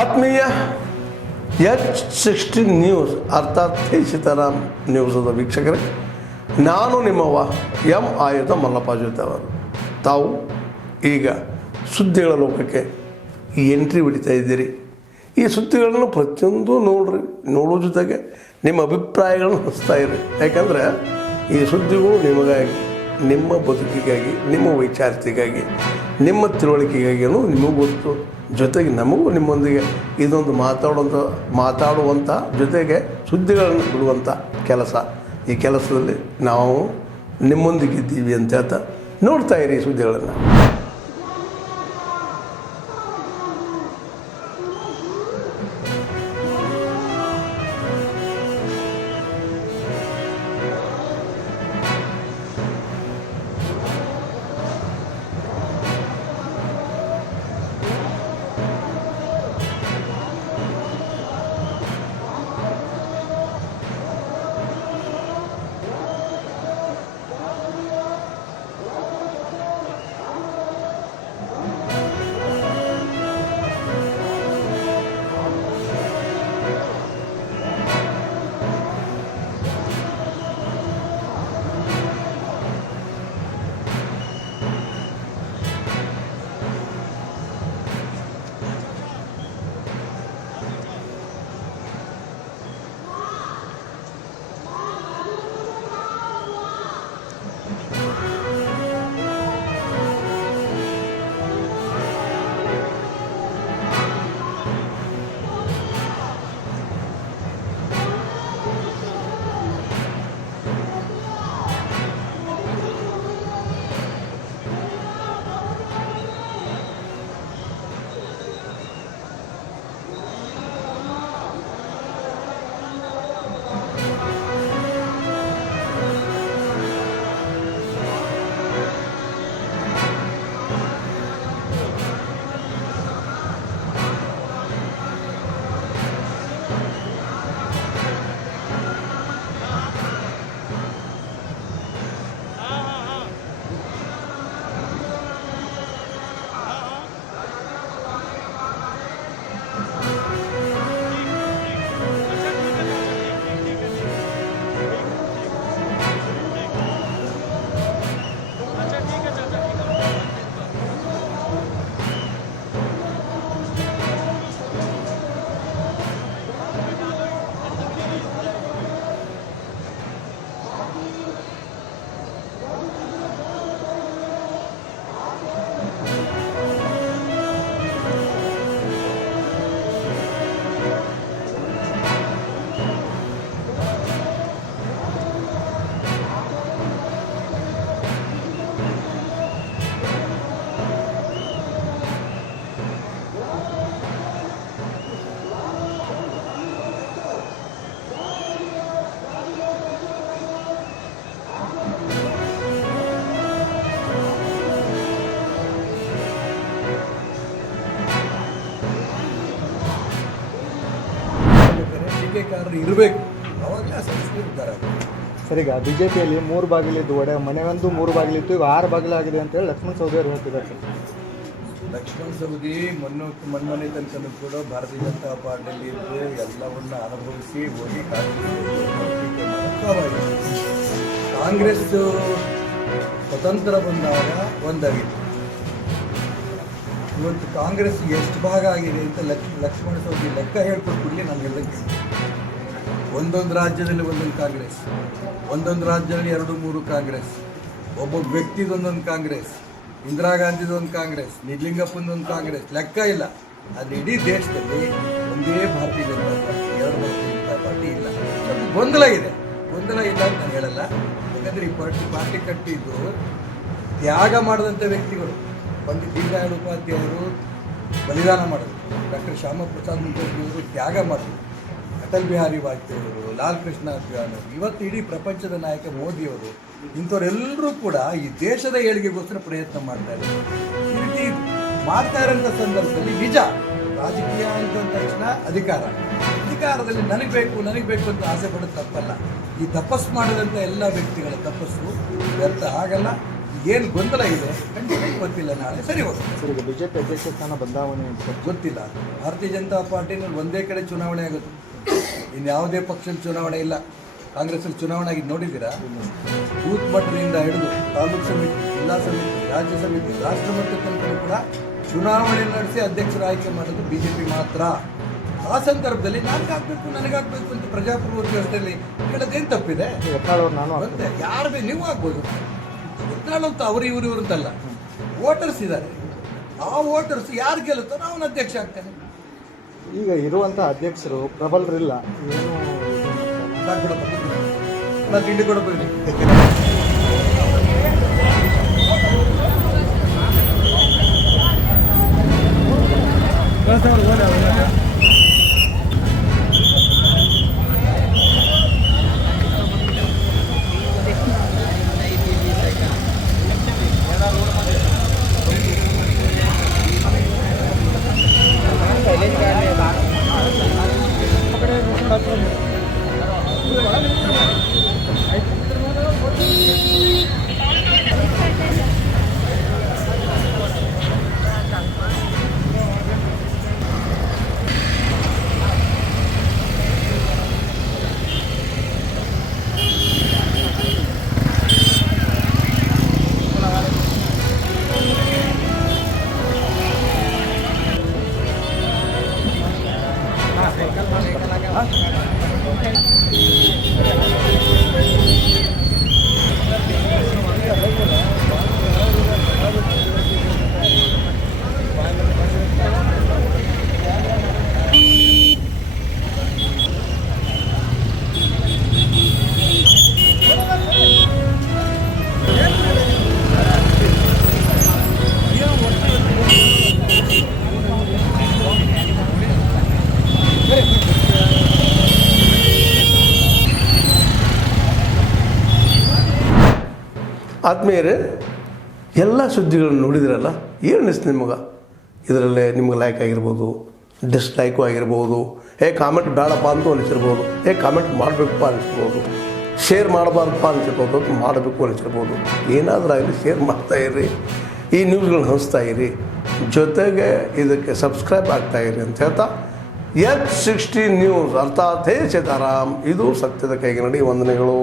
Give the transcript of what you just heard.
ಆತ್ಮೀಯ H16 news ಅರ್ಥಾತ್ ಸೀತಾರಾಮ್ ನ್ಯೂಸದ ವೀಕ್ಷಕರೇ, ನಾನು ನಿಮ್ಮವ ಎಂ ಆಯುಧ ಮಲ್ಲಪ್ಪ ಜೊತೆ ಅವರು. ತಾವು ಈಗ ಸುದ್ದಿಗಳ ಲೋಕಕ್ಕೆ ಎಂಟ್ರಿ ಹೊಡಿತಾ ಇದ್ದೀರಿ. ಈ ಸುದ್ದಿಗಳನ್ನು ಪ್ರತಿಯೊಂದು ನೋಡೋ ಜೊತೆಗೆ ನಿಮ್ಮ ಅಭಿಪ್ರಾಯಗಳನ್ನು ಹಂಚ್ತಾ ಇರಿ. ಯಾಕಂದರೆ ಈ ಸುದ್ದಿಗಳು ನಿಮಗಾಗಿ, ನಿಮ್ಮ ಬದುಕಿಗಾಗಿ, ನಿಮ್ಮ ವೈಚಾರಿಕೆಗಾಗಿ, ನಿಮ್ಮ ತಿಳುವಳಿಕೆಗಾಗಿಯೂ ನಿಮಗೂ ಗೊತ್ತು. ಜೊತೆಗೆ ನಮಗೂ ನಿಮ್ಮೊಂದಿಗೆ ಇದೊಂದು ಮಾತಾಡುವಂಥ ಜೊತೆಗೆ ಸುದ್ದಿಗಳನ್ನು ಬಿಡುವಂಥ ಕೆಲಸ. ಈ ಕೆಲಸದಲ್ಲಿ ನಾವು ನಿಮ್ಮೊಂದಿಗಿದ್ದೀವಿ ಅಂತ ಹೇಳ್ತಾ ನೋಡ್ತಾ ಇರಿ ಈ ಸುದ್ದಿಗಳನ್ನು. ಇರಬೇಕು, ಅವಾಗಲೇ ಸಂಸ್ಕೃತಿ ಉದ್ಧಾರ ಆಗುತ್ತೆ. ಸರ್, ಈಗ ಬಿಜೆಪಿಯಲ್ಲಿ 3 ಬಾಗಿಲಿದ್ದು ಮನೆ ಒಂದು 3 ಬಾಗಿಲಿತ್ತು, ಈಗ 6 ಬಾಗಿಲಾಗಿದೆ ಅಂತೇಳಿ ಲಕ್ಷ್ಮಣ ಸವದಿ ಅವರು ಹೇಳ್ತಿದ್ದಾರೆ ಸರ್. ಲಕ್ಷ್ಮಣ ಸವದಿ ಮೊನ್ನೆ ತನಕ ಕೂಡ ಭಾರತೀಯ ಜನತಾ ಪಾರ್ಟಿಯಲ್ಲಿ ಇದ್ದು ಎಲ್ಲವನ್ನ ಅನುಭವಿಸಿ ಹೋಗಿ ಕಾಂಗ್ರೆಸ್ ಸ್ವತಂತ್ರ ಬಂದಾಗ ಒಂದಾಗಿತ್ತು. ಇವತ್ತು ಕಾಂಗ್ರೆಸ್ ಎಷ್ಟು ಭಾಗ ಆಗಿದೆ ಅಂತ ಲಕ್ಷ್ಮಣ ಸವದಿ ಲೆಕ್ಕ ಹೇಳ್ಕೊಟ್ಬಿಡ್ಲಿ. ನಾನು ಹೇಳಕ್ಕೆ ಒಂದೊಂದು ರಾಜ್ಯದಲ್ಲಿ ಒಂದೊಂದು ಕಾಂಗ್ರೆಸ್, ಒಂದೊಂದು ರಾಜ್ಯದಲ್ಲಿ 2-3 ಕಾಂಗ್ರೆಸ್, ಒಬ್ಬೊಬ್ಬ ವ್ಯಕ್ತಿದೊಂದೊಂದು ಕಾಂಗ್ರೆಸ್, ಇಂದಿರಾ ಗಾಂಧಿದೊಂದು ಕಾಂಗ್ರೆಸ್, ನಿಜಲಿಂಗಪ್ಪನದೊಂದು ಕಾಂಗ್ರೆಸ್, ಲೆಕ್ಕ ಇಲ್ಲ. ಆದರೆ ಇಡೀ ದೇಶದಲ್ಲಿ ಒಂದೇ ಭಾರತೀಯ ಜನತಾ ಪಾರ್ಟಿ, 2 ಭಾರತೀಯ ಜನತಾ ಪಾರ್ಟಿ ಇಲ್ಲ. ಸ್ವಲ್ಪ ಗೊಂದಲ ಇದೆ, ಗೊಂದಲ ಇಲ್ಲ ಅಂತ ನಾನು ಹೇಳಲ್ಲ. ಯಾಕಂದರೆ ಈ ಪಾರ್ಟಿ ಕಟ್ಟಿದ್ದು ತ್ಯಾಗ ಮಾಡಿದಂಥ ವ್ಯಕ್ತಿಗಳು. ಪಂಡಿತ್ ದೀನದಯಾಳ್ ಉಪಾಧ್ಯಾಯರು ಬಲಿದಾನ ಮಾಡಿದ್ರು, ಡಾಕ್ಟರ್ ಶ್ಯಾಮ ಪ್ರಸಾದ್ ಮುಖರ್ಜಿಯವರು ತ್ಯಾಗ ಮಾಡಿದ್ರು, ಅಟಲ್ ಬಿಹಾರಿ ವಾಜಪೇಯಿಯವರು, ಲಾಲ್ ಕೃಷ್ಣ ಅದ್ವಾನಿ, ಇವತ್ತು ಇಡೀ ಪ್ರಪಂಚದ ನಾಯಕ ಮೋದಿಯವರು, ಇಂಥವರೆಲ್ಲರೂ ಕೂಡ ಈ ದೇಶದ ಏಳಿಗೆಗೋಸ್ಕರ ಪ್ರಯತ್ನ ಮಾಡ್ತಾ ಇದ್ದಾರೆ. ಈ ರೀತಿ ಮಾಡ್ತಾ ಇರೋಂಥ ಸಂದರ್ಭದಲ್ಲಿ ನಿಜ ರಾಜಕೀಯ ಅಂತ ತಕ್ಷಣ ಅಧಿಕಾರದಲ್ಲಿ ನನಗೆ ಬೇಕು ಅಂತ ಆಸೆ ಪಡೋದು ತಪ್ಪಲ್ಲ. ಈ ತಪಸ್ಸು ಮಾಡಿದಂಥ ಎಲ್ಲ ವ್ಯಕ್ತಿಗಳ ತಪಸ್ಸು ವ್ಯರ್ಥ ಆಗಲ್ಲ. ಏನು ಗೊಂದಲ ಇದೆ ಖಂಡಿತ ಗೊತ್ತಿಲ್ಲ, ನಾಳೆ ಸರಿ ಹೋಗುತ್ತೆ. ಸರ್ ಈಗ ಬಿಜೆಪಿ ಅಧ್ಯಕ್ಷ ಸ್ಥಾನ ಬದಲಾವಣೆ ಅಂತ ಗೊತ್ತಿಲ್ಲ. ಭಾರತೀಯ ಜನತಾ ಪಾರ್ಟಿನಲ್ಲಿ ಒಂದೇ ಕಡೆ ಚುನಾವಣೆ ಆಗೋದು, ಇನ್ಯಾವುದೇ ಪಕ್ಷದ ಚುನಾವಣೆ ಇಲ್ಲ. ಕಾಂಗ್ರೆಸ್ಸಲ್ಲಿ ಚುನಾವಣೆ ಆಗಿದ್ದು ನೋಡಿದ್ದೀರಾ? ಬೂತ್ ಮಟ್ಟದಿಂದ ಹಿಡಿದು ತಾಲೂಕು ಸಮಿತಿ, ಜಿಲ್ಲಾ ಸಮಿತಿ, ರಾಜ್ಯ ಸಮಿತಿ, ರಾಷ್ಟ್ರ ಮಟ್ಟದ ತನಕ ಕೂಡ ಚುನಾವಣೆ ನಡೆಸಿ ಅಧ್ಯಕ್ಷರ ಆಯ್ಕೆ ಮಾಡೋದು ಬಿಜೆಪಿ ಮಾತ್ರ. ಆ ಸಂದರ್ಭದಲ್ಲಿ ನನಗಾಗಬೇಕು ಅಂತ ಪ್ರಜಾಪ್ರಭುತ್ವ ವ್ಯವಸ್ಥೆಯಲ್ಲಿ ಹೇಳೋದೇನು ತಪ್ಪಿದೆ? ಯತ್ನಾಳ್ ನಾನು ಮತ್ತೆ ಯಾರು ನೀವು ಆಗ್ಬೋದು. ಯತ್ನಾಳ್ ಅಂತ ಇವರು ಅಂತಲ್ಲ, ವೋಟರ್ಸ್ ಇದ್ದಾರೆ. ಆ ವೋಟರ್ಸ್ ಯಾರು ಗೆಲ್ಲುತ್ತೋ ಅವನ ಅಧ್ಯಕ್ಷ ಆಗ್ತಾನೆ. ಈಗ ಇರುವಂಥ ಅಧ್ಯಕ್ಷರು ಪ್ರಬಲರಿಲ್ಲ, ಏನು ನಾನು ತಿಂಡಿ ಕೊಡಬಹುದು. ಆತ್ಮೀಯರೇ, ಎಲ್ಲ ಸುದ್ದಿಗಳನ್ನು ನೋಡಿದ್ರಲ್ಲ, ಏನು ಅನಿಸ್ತು ನಿಮಗೆ? ಇದರಲ್ಲೇ ನಿಮ್ಗೆ ಲೈಕ್ ಆಗಿರ್ಬೋದು, ಡಿಸ್ಲೈಕು ಆಗಿರ್ಬೋದು, ಕಾಮೆಂಟ್ ಬೇಡಪ್ಪ ಅಂತೂ ಅನಿಸಿರ್ಬೋದು, ಕಾಮೆಂಟ್ ಮಾಡಬೇಕಪ್ಪ ಅನಿಸಿರ್ಬೋದು, ಶೇರ್ ಮಾಡಬಾರ್ದಪ್ಪ ಅನಿಸಿರ್ಬೋದು, ಮಾಡಬೇಕು ಅನಿಸಿರ್ಬೋದು. ಏನಾದರೂ ಆಗಲಿ ಶೇರ್ ಮಾಡ್ತಾಯಿರಿ, ಈ ನ್ಯೂಸ್ಗಳನ್ನ ಹಂಚ್ತಾ ಇರಿ, ಜೊತೆಗೆ ಇದಕ್ಕೆ ಸಬ್ಸ್ಕ್ರೈಬ್ ಆಗ್ತಾಯಿರಿ ಅಂತ ಹೇಳ್ತಾ H16 ನ್ಯೂಸ್ ಅರ್ಥಾತ್ ಹೇ ಸೀತಾರಾಮ್, ಇದು ಸತ್ಯದ ಕೈಗೆ ನಡಿ. ವಂದನೆಗಳು.